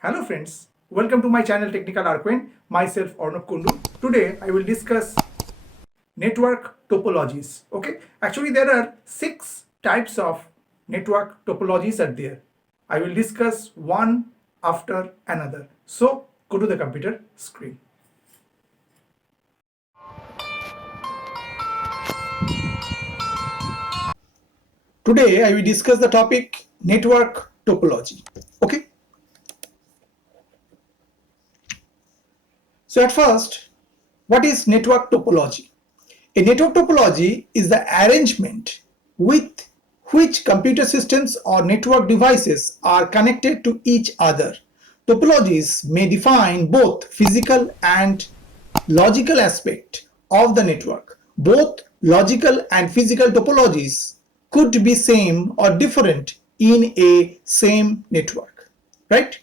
Hello friends, welcome to my channel Technical Arquin. Myself Arnab Kundu. Today I will discuss network topologies. Okay, actually there are 6 types of network topologies are there. I will discuss one after another. So go to the computer screen. Today I will discuss the topic network topology. Okay. So at first, what is network topology? A network topology is the arrangement with which computer systems or network devices are connected to each other. Topologies may define both physical and logical aspect of the network. Both logical and physical topologies could be same or different in a same network, right?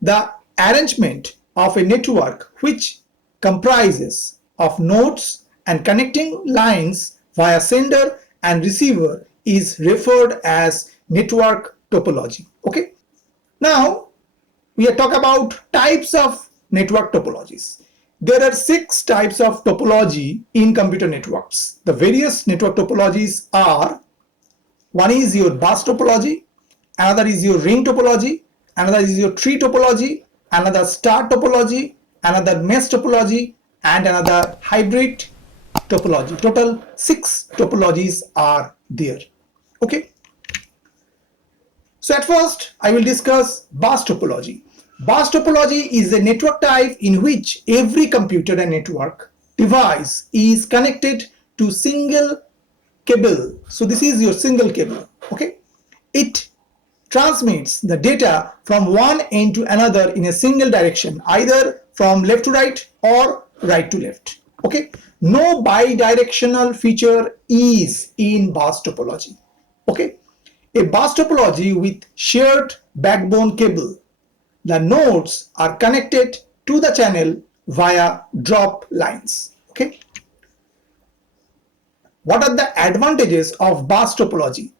The arrangement of a network which comprises of nodes and connecting lines via sender and receiver is referred as network topology. Okay. Now we are talking about types of network topologies. There are 6 types of topology in computer networks. The various network topologies are: one is your bus topology, another is your ring topology, another is your tree topology, another star topology, another mesh topology, and another hybrid topology. Total 6 topologies are there. Okay. So at first I will discuss bus topology. Bus topology is a network type in which every computer and network device is connected to single cable. So this is your single cable. Okay. It transmits the data from one end to another in a single direction, either from left to right or right to left. Okay. No bidirectional feature is in bus topology. Okay. A bus topology with shared backbone cable. The nodes are connected to the channel via drop lines. Okay. What are the advantages of bus topology?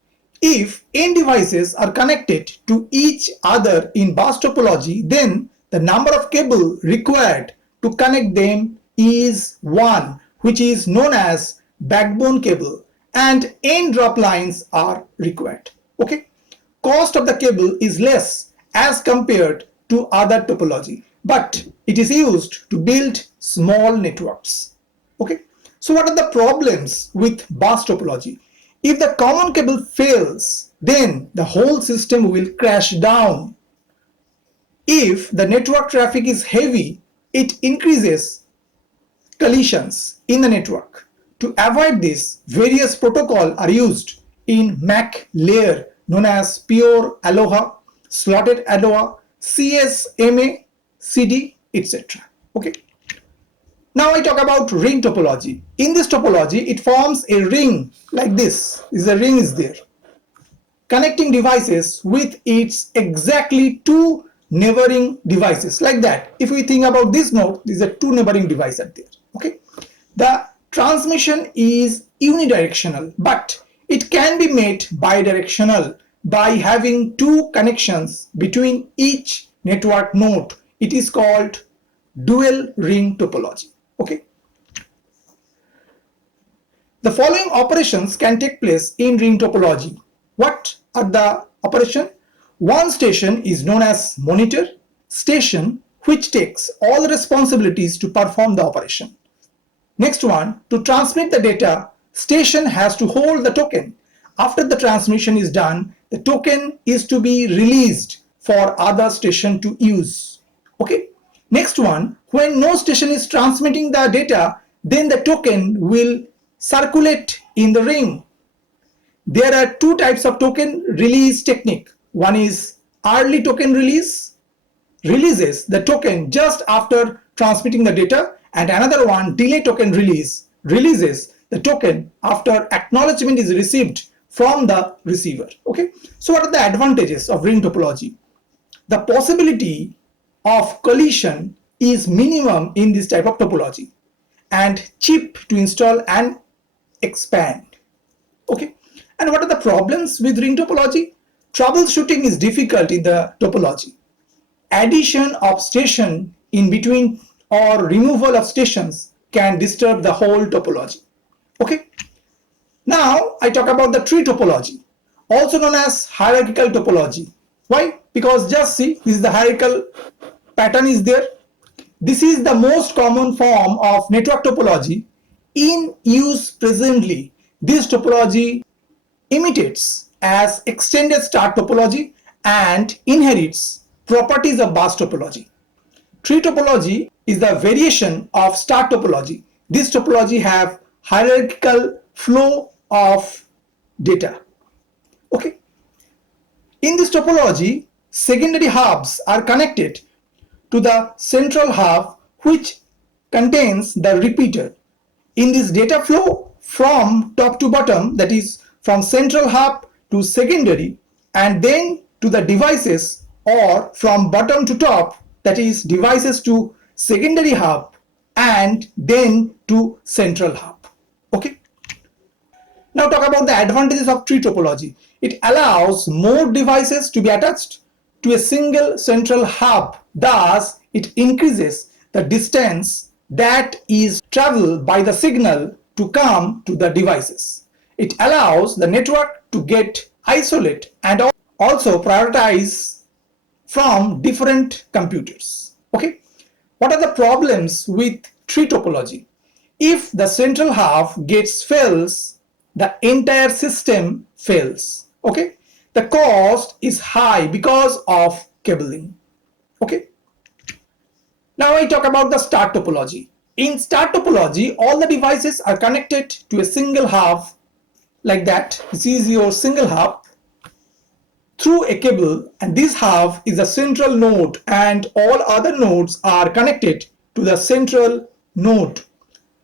If n devices are connected to each other in bus topology, then the number of cable required to connect them is 1, which is known as backbone cable, and n drop lines are required. Okay. Cost of the cable is less as compared to other topology, but it is used to build small networks. Okay. So what are the problems with bus topology? If the common cable fails, then the whole system will crash down. If the network traffic is heavy, it increases collisions in the network. To avoid this, various protocols are used in MAC layer known as Pure Aloha, Slotted Aloha, CSMA, CD, etc. Okay. Now I talk about ring topology. In this topology, it forms a ring like this. The ring is there, connecting devices with its exactly 2 neighboring devices like that. If we think about this node, these are 2 neighboring devices are there. Okay. The transmission is unidirectional, but it can be made bidirectional by having 2 connections between each network node. It is called dual ring topology. Okay. The following operations can take place in ring topology. What are the operations? One station is known as monitor station, which takes all the responsibilities to perform the operation. Next one, to transmit the data, station has to hold the token. After the transmission is done, the token is to be released for other station to use. Okay. Next one, when no station is transmitting the data, then the token will circulate in the ring. There are 2 types of token release technique. One is early token release, releases the token just after transmitting the data, and another one, delay token release, releases the token after acknowledgement is received from the receiver. Okay. So what are the advantages of ring topology? The possibility of collision is minimum in this type of topology and cheap to install and expand. Okay. And what are the problems with ring topology? Troubleshooting is difficult in the topology. addition of station in between or removal of stations can disturb the whole topology. Okay. Now I talk about the tree topology, also known as hierarchical topology. Why? Because just see, this is the hierarchical pattern is there. This is the most common form of network topology in use presently. This topology imitates as extended star topology and inherits properties of bus topology. Tree topology is the variation of star topology. This topology have hierarchical flow of data. Okay. In this topology, secondary hubs are connected to the central hub which contains the repeater. In this data flow from top to bottom, that is from central hub to secondary and then to the devices, or from bottom to top, that is devices to secondary hub and then to central hub. Okay. Now talk about the advantages of tree topology. It allows more devices to be attached to a single central hub. Thus, it increases the distance that is traveled by the signal to come to the devices. It allows the network to get isolate and also prioritize from different computers. Okay. What are the problems with tree topology? If the central hub gets fails, the entire system fails. Okay. The cost is high because of cabling. Okay. Now I talk about the star topology. In star topology, all the devices are connected to a single hub like that. This is your single hub through a cable, and this hub is a central node and all other nodes are connected to the central node.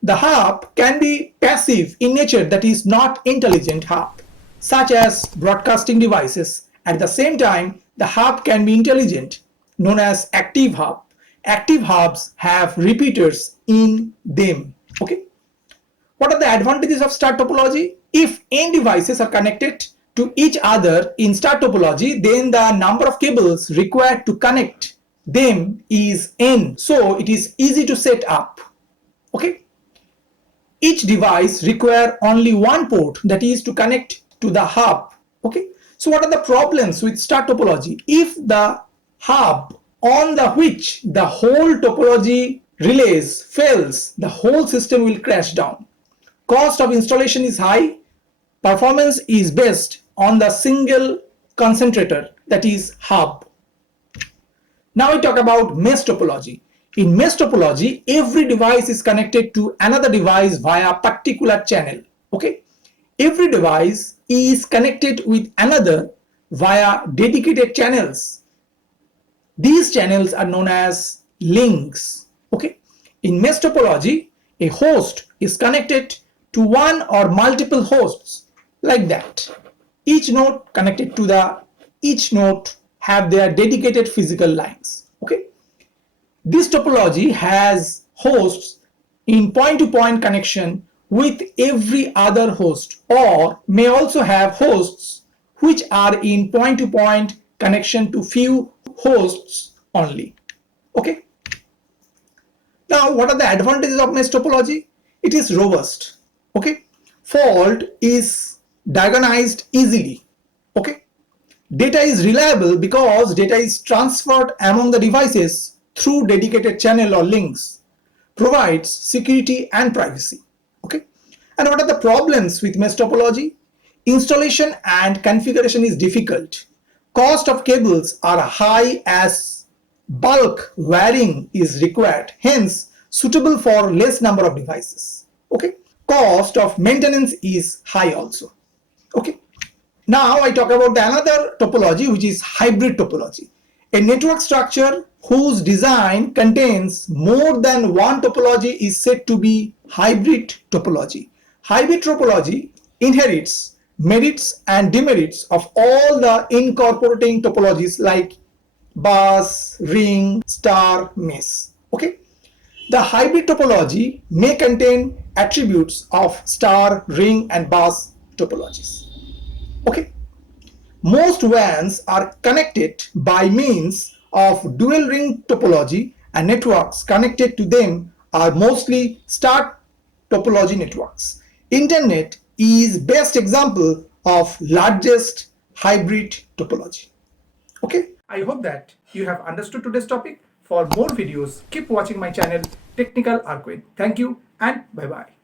The hub can be passive in nature, that is not intelligent hub, such as broadcasting devices. At the same time, the hub can be intelligent, known as active hub. Active hubs have repeaters in them. Okay. What are the advantages of star topology? If n devices are connected to each other in star topology, then the number of cables required to connect them is n. So it is easy to set up. Okay. Each device require only one port, that is to connect to the hub. Okay. So what are the problems with star topology? If the hub on the which the whole topology relays fails, the whole system will crash down. Cost of installation is high. Performance is based on the single concentrator, that is hub. Now we talk about mesh topology. In mesh topology, every device is connected to another device via particular channel. Okay. Every device is connected with another via dedicated channels. These channels are known as links. Okay. In mesh topology, a host is connected to one or multiple hosts like that. Each node connected to each node have their dedicated physical lines. Okay. This topology has hosts in point-to-point connection with every other host, or may also have hosts which are in point-to-point connection to few hosts only. Okay. Now, what are the advantages of mesh topology? It is robust. Okay. Fault is diagnosed easily. Okay. Data is reliable because data is transferred among the devices through dedicated channel or links. Provides security and privacy. Okay. And what are the problems with mesh topology? Installation and configuration is difficult. Cost of cables are high as bulk wiring is required, hence suitable for less number of devices. Okay. Cost of maintenance is high also. Okay. Now I talk about another topology, which is hybrid topology. A network structure whose design contains more than one topology is said to be hybrid topology. Hybrid topology inherits merits and demerits of all the incorporating topologies like bus, ring, star, mesh. Okay. The hybrid topology may contain attributes of star, ring and bus topologies. Okay. Most WANs are connected by means of dual ring topology, and networks connected to them are mostly star topology networks. Internet is best example of largest hybrid topology. Okay, I hope that you have understood today's topic. For more videos, keep watching my channel Technical Arcade. Thank you and bye bye.